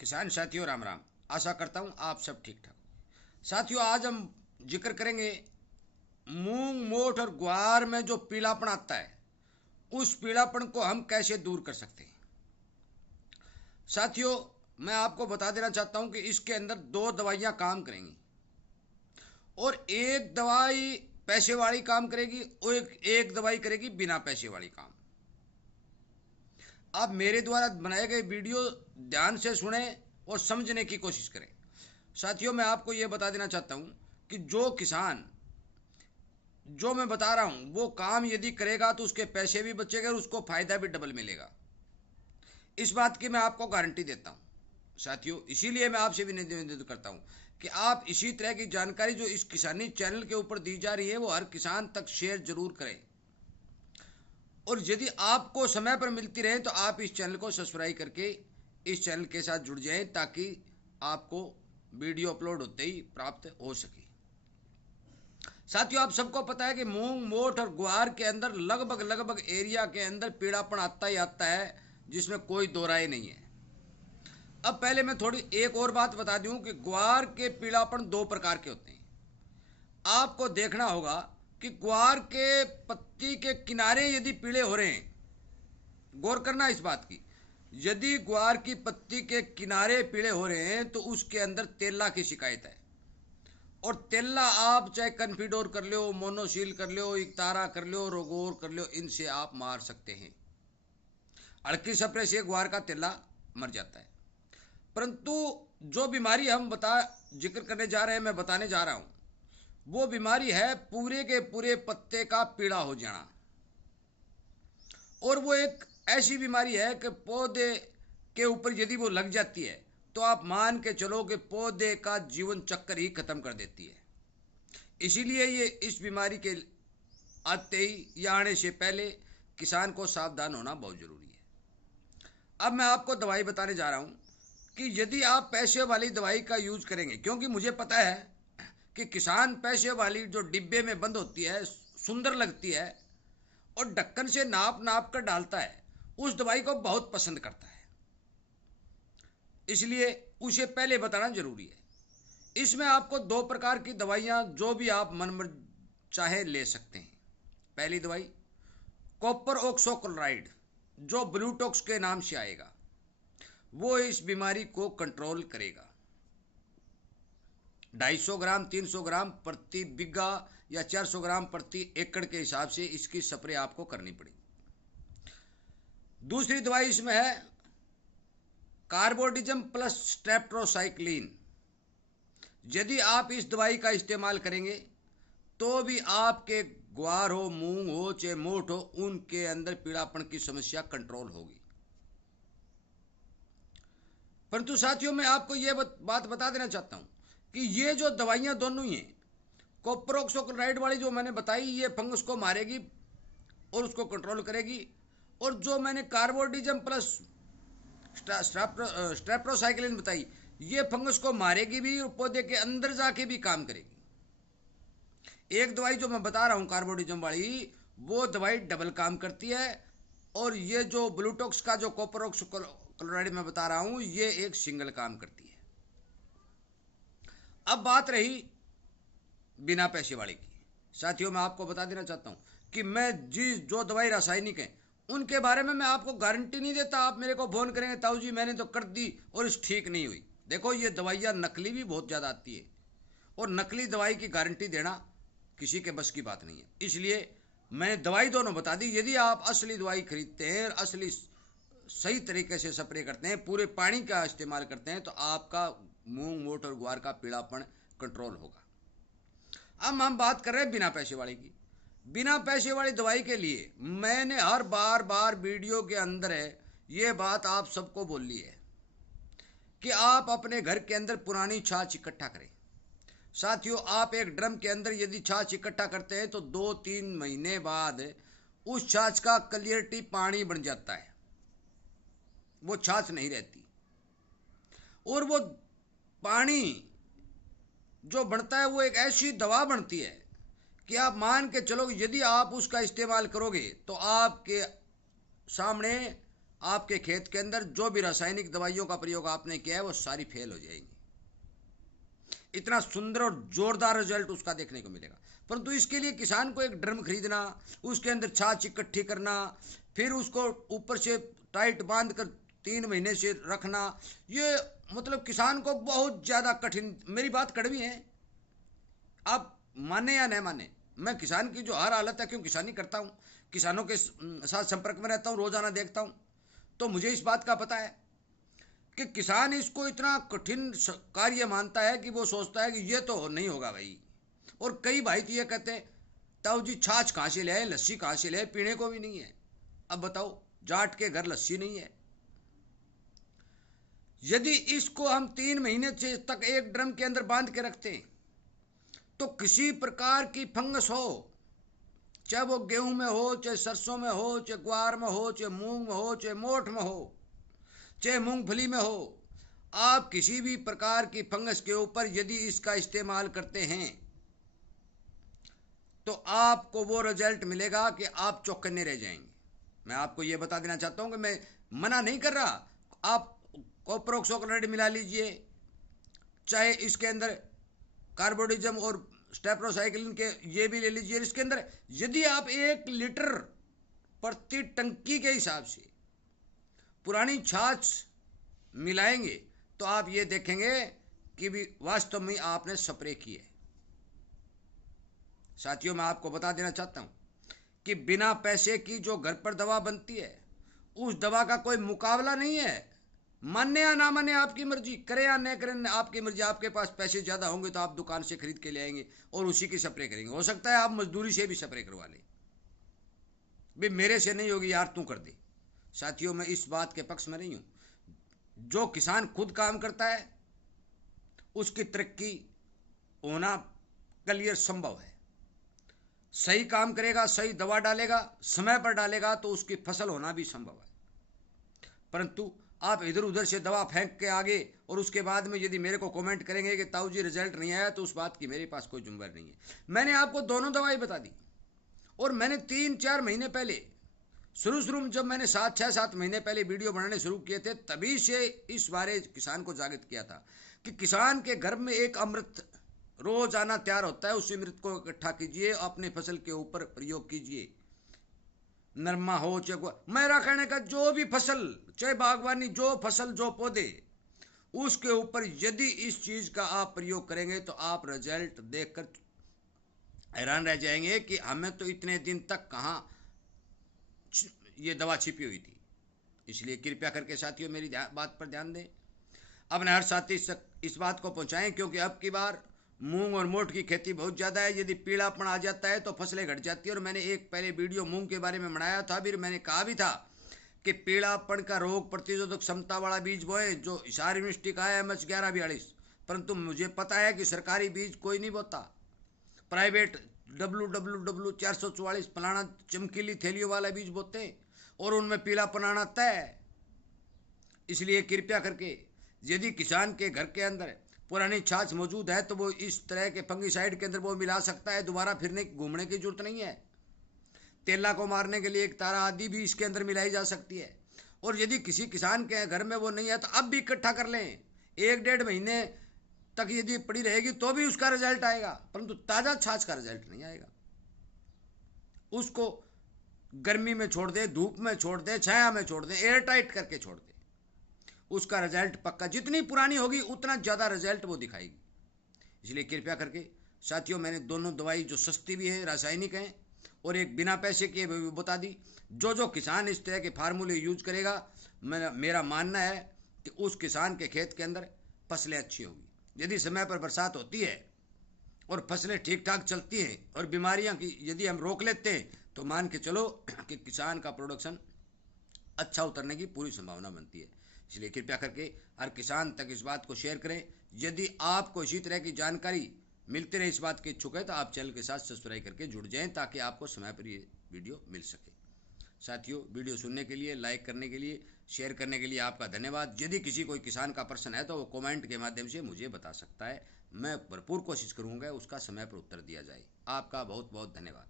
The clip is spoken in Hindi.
किसान साथियों राम राम। आशा करता हूँ आप सब ठीक ठाक। साथियों, आज हम जिक्र करेंगे मूंग मोठ और ग्वार में जो पीलापन आता है, उस पीलापन को हम कैसे दूर कर सकते हैं। साथियों, मैं आपको बता देना चाहता हूँ कि इसके अंदर दो दवाइयाँ काम करेंगी और एक दवाई पैसे वाली काम करेगी और एक दवाई करेगी बिना पैसे वाली काम। आप मेरे द्वारा बनाए गए वीडियो ध्यान से सुने और समझने की कोशिश करें। साथियों, मैं आपको यह बता देना चाहता हूं कि जो किसान जो मैं बता रहा हूं वो काम यदि करेगा तो उसके पैसे भी बचेंगे और उसको फायदा भी डबल मिलेगा। इस बात की मैं आपको गारंटी देता हूं। साथियों, इसीलिए मैं आपसे भी निवेदन करता हूं कि आप इसी तरह की जानकारी जो इस किसानी चैनल के ऊपर दी जा रही है वो हर किसान तक शेयर जरूर करें। और यदि आपको समय पर मिलती रहे तो आप इस चैनल को सब्सक्राइब करके इस चैनल के साथ जुड़ जाएं ताकि आपको वीडियो अपलोड होते ही प्राप्त हो सके। साथियों, आप सबको पता है कि मूंग मोठ और ग्वार के अंदर लगभग एरिया के अंदर पीड़ापन आता ही आता है, जिसमें कोई दो राय नहीं है। अब पहले मैं थोड़ी एक और बात बता दूं कि ग्वार के पीड़ापन दो प्रकार के होते हैं। आपको देखना होगा कि ग्वार के पत्ती के किनारे यदि पीले हो रहे हैं, गौर करना इस बात की, यदि ग्वार की पत्ती के किनारे पीले हो रहे हैं तो उसके अंदर तेला की शिकायत है। और तेला आप चाहे कन्फिडोर कर लो, मोनोसील कर लो, इकतारा कर लो, रोगोर कर लो, इनसे आप मार सकते हैं। अड़की स्प्रे से ग्वार का तेला मर जाता है। परंतु जो बीमारी हम जिक्र करने जा रहे हैं, मैं बताने जा रहा हूं, वो बीमारी है पूरे के पूरे पत्ते का पीला हो जाना। और वो एक ऐसी बीमारी है कि पौधे के ऊपर यदि वो लग जाती है तो आप मान के चलो कि पौधे का जीवन चक्कर ही खत्म कर देती है। इसीलिए ये इस बीमारी के आते ही या आने से पहले किसान को सावधान होना बहुत जरूरी है। अब मैं आपको दवाई बताने जा रहा हूं कि यदि आप पैसे वाली दवाई का यूज करेंगे, क्योंकि मुझे पता है कि किसान पैसे वाली जो डिब्बे में बंद होती है, सुंदर लगती है और ढक्कन से नाप नाप कर डालता है, उस दवाई को बहुत पसंद करता है। इसलिए उसे पहले बताना जरूरी है। इसमें आपको दो प्रकार की दवाइयां जो भी आप मन चाहे ले सकते हैं। पहली दवाई कॉपर ऑक्सोक्लोराइड, जो ब्लूटॉक्स के नाम से आएगा, वो इस बीमारी को कंट्रोल करेगा। 250 ग्राम 300 ग्राम प्रति बीघा या 400 ग्राम प्रति एकड़ के हिसाब से इसकी स्प्रे आपको करनी पड़ेगी। दूसरी दवाई इसमें है कार्बोडिजम प्लस स्ट्रेप्टोसाइक्लिन। यदि आप इस दवाई का इस्तेमाल करेंगे तो भी आपके ग्वार हो, मूंग हो, चाहे मोठ हो, उनके अंदर पीड़ापन की समस्या कंट्रोल होगी। परंतु साथियों, मैं आपको यह बात बता देना चाहता हूं कि ये जो दवाइयां दोनों ही हैं, कॉपर ऑक्सोक्लोराइड वाली जो मैंने बताई, ये फंगस को मारेगी और उसको कंट्रोल करेगी। और जो मैंने कार्बोडिजम प्लस स्ट्रेप्टोसाइक्लिन बताई, ये फंगस को मारेगी भी और पौधे के अंदर जाके भी काम करेगी। एक दवाई जो मैं बता रहा हूं कार्बोडिजम वाली, वो दवाई डबल काम करती है। और ये जो ब्लूटॉक्स का जो कॉपर ऑक्सोक्लोराइड मैं बता रहा हूं, ये एक सिंगल काम करती है। अब बात रही बिना पैसे वाले की। साथियों, मैं आपको बता देना चाहता हूं कि मैं जो दवाई रासायनिक है उनके बारे में मैं आपको गारंटी नहीं देता। आप मेरे को फोन करेंगे, ताऊ जी मैंने तो कर दी और इस ठीक नहीं हुई। देखो, ये दवाइयां नकली भी बहुत ज़्यादा आती है और नकली दवाई की गारंटी देना किसी के बस की बात नहीं है। इसलिए मैंने दवाई दोनों बता दी। यदि आप असली दवाई खरीदते हैं, असली सही तरीके से स्प्रे करते हैं, पूरे पानी का इस्तेमाल करते हैं, तो आपका मूंग मोठ और ग्वार का पीलापन कंट्रोल होगा। अब हम बात कर रहे हैं बिना पैसे वाली की। बिना पैसे वाली दवाई के लिए मैंने हर बार वीडियो के अंदर है ये बात आप सबको बोल ली है कि आप अपने घर के अंदर पुरानी छाछ इकट्ठा करें। साथियों, आप एक ड्रम के अंदर यदि छाछ इकट्ठा करते हैं तो 2-3 महीने बाद उस छाछ का क्लियरिटी पानी बन जाता है, वो छाछ नहीं रहती। और वो पानी जो बनता है वो एक ऐसी दवा बनती है कि आप मान के चलो, यदि आप उसका इस्तेमाल करोगे तो आपके सामने आपके खेत के अंदर जो भी रासायनिक दवाइयों का प्रयोग आपने किया है वो सारी फेल हो जाएंगी। इतना सुंदर और जोरदार रिजल्ट उसका देखने को मिलेगा। परंतु इसके लिए किसान को एक ड्रम खरीदना, उसके अंदर छाछ इकट्ठी करना, फिर उसको ऊपर से टाइट बांध कर 3 महीने से रखना, ये मतलब किसान को बहुत ज़्यादा कठिन। मेरी बात कड़वी है, आप माने या नहीं माने, मैं किसान की जो हर हालत है, क्यों किसानी करता हूँ, किसानों के साथ संपर्क में रहता हूँ, रोजाना देखता हूँ, तो मुझे इस बात का पता है कि किसान इसको इतना कठिन कार्य मानता है कि वो सोचता है कि ये तो नहीं होगा भाई। और कई भाई तो ये कहते हैं, ताऊ जी छाछ कहाँ से ले आए, लस्सी कहाँ से ले आए, पीने को भी नहीं है। अब बताओ, जाट के घर लस्सी नहीं है। यदि इसको हम 3 महीने से तक एक ड्रम के अंदर बांध के रखते हैं तो किसी प्रकार की फंगस हो, चाहे वो गेहूं में हो, चाहे सरसों में हो, चाहे ग्वार में हो, चाहे मूंग में हो, चाहे मोठ में हो, चाहे मूंगफली में हो, आप किसी भी प्रकार की फंगस के ऊपर यदि इसका इस्तेमाल करते हैं तो आपको वो रिजल्ट मिलेगा कि आप चौकन्ने रह जाएंगे। मैं आपको ये बता देना चाहता हूं कि मैं मना नहीं कर रहा, आप कॉपरोक्सोक्लोराइड मिला लीजिए, चाहे इसके अंदर कार्बोडिजम और स्टेप्रोसाइक्लिन के ये भी ले लीजिए। इसके अंदर यदि आप 1 लीटर प्रति टंकी के हिसाब से पुरानी छाछ मिलाएंगे तो आप ये देखेंगे कि भी वास्तव में आपने स्प्रे की है। साथियों, मैं आपको बता देना चाहता हूं कि बिना पैसे की जो घर पर दवा बनती है उस दवा का कोई मुकाबला नहीं है। माने या ना माने आपकी मर्जी, करे या न करें आपकी मर्जी। आपके पास पैसे ज़्यादा होंगे तो आप दुकान से खरीद के ले आएंगे और उसी की स्प्रे करेंगे। हो सकता है आप मजदूरी से भी स्प्रे करवा लें, भाई मेरे से नहीं होगी यार, तू कर दे। साथियों, मैं इस बात के पक्ष में नहीं हूं। जो किसान खुद काम करता है उसकी तरक्की होना क्लियर संभव है। सही काम करेगा, सही दवा डालेगा, समय पर डालेगा तो उसकी फसल होना भी संभव है। परंतु आप इधर उधर से दवा फेंक के आगे और उसके बाद में यदि मेरे को कमेंट करेंगे कि ताऊ जी रिजल्ट नहीं आया, तो उस बात की मेरे पास कोई जुम्मन नहीं है। मैंने आपको दोनों दवाई बता दी और मैंने 3-4 महीने पहले शुरू में, जब मैंने 6-7 महीने पहले वीडियो बनाने शुरू किए थे, तभी से इस बारे किसान को जागृत किया था कि किसान के घर में एक अमृत रोजाना तैयार होता है, उस अमृत को इकट्ठा कीजिए, अपने फसल के ऊपर प्रयोग कीजिए। नरमा हो चाहे, मेरा कहने का जो भी फसल, चाहे बागवानी, जो फसल, जो पौधे, उसके ऊपर यदि इस चीज का आप प्रयोग करेंगे तो आप रिजल्ट देखकर हैरान रह जाएंगे कि हमें तो इतने दिन तक कहाँ ये दवा छिपी हुई थी। इसलिए कृपया करके साथियों मेरी बात पर ध्यान दें, अपने हर साथी इस बात को पहुंचाएं, क्योंकि अब की बार मूंग और मोठ की खेती बहुत ज़्यादा है। यदि पीलापन आ जाता है तो फसलें घट जाती है। और मैंने एक पहले वीडियो मूंग के बारे में बनाया था, फिर मैंने कहा भी था कि पीलापन का रोग प्रतिरोधक क्षमता वाला बीज बोए, जो हिसार यूनिवर्सिटी का है MS1142। परंतु मुझे पता है कि सरकारी बीज कोई नहीं बोता, प्राइवेट WWW444 फलाना चमकीली थैलियों वाला बीज बोते हैं और उनमें पीलापन आना तय है। इसलिए कृपया करके यदि किसान के घर के अंदर पुरानी छाछ मौजूद है तो वो इस तरह के फंगिसाइड के अंदर वो मिला सकता है, दोबारा फिरने घूमने की जरूरत नहीं है। तेला को मारने के लिए एक तारा आदि भी इसके अंदर मिलाई जा सकती है। और यदि किसी किसान के घर में वो नहीं है तो अब भी इकट्ठा कर लें, 1-1.5 महीने तक यदि पड़ी रहेगी तो भी उसका रिजल्ट आएगा, परंतु ताज़ा छाछ का रिजल्ट नहीं आएगा। उसको गर्मी में छोड़ दे, धूप में छोड़ दे, छाया में छोड़ दे, एयर टाइट करके छोड़ दे, उसका रिजल्ट पक्का। जितनी पुरानी होगी उतना ज़्यादा रिजल्ट वो दिखाएगी। इसलिए कृपया करके साथियों, मैंने दोनों दवाई जो सस्ती भी है, रासायनिक हैं, और एक बिना पैसे के भी बता दी। जो किसान इस तरह के फार्मूले यूज करेगा, मेरा मानना है कि उस किसान के खेत के अंदर फसलें अच्छी होंगी। यदि समय पर बरसात होती है और फसलें ठीक ठाक चलती हैं और बीमारियां की यदि हम रोक लेते हैं तो मान के चलो कि किसान का प्रोडक्शन अच्छा उतरने की पूरी संभावना बनती है। इसलिए कृपया करके हर किसान तक इस बात को शेयर करें। यदि आपको इसी तरह की जानकारी मिलते रहे, इस बात के इच्छुक है, तो आप चैनल के साथ सब्सक्राइब करके जुड़ जाएं ताकि आपको समय पर ये वीडियो मिल सके। साथियों, वीडियो सुनने के लिए, लाइक करने के लिए, शेयर करने के लिए आपका धन्यवाद। यदि किसी कोई किसान का प्रश्न है तो वो कमेंट के माध्यम से मुझे बता सकता है, मैं भरपूर कोशिश करूँगा उसका समय पर उत्तर दिया जाए। आपका बहुत बहुत धन्यवाद।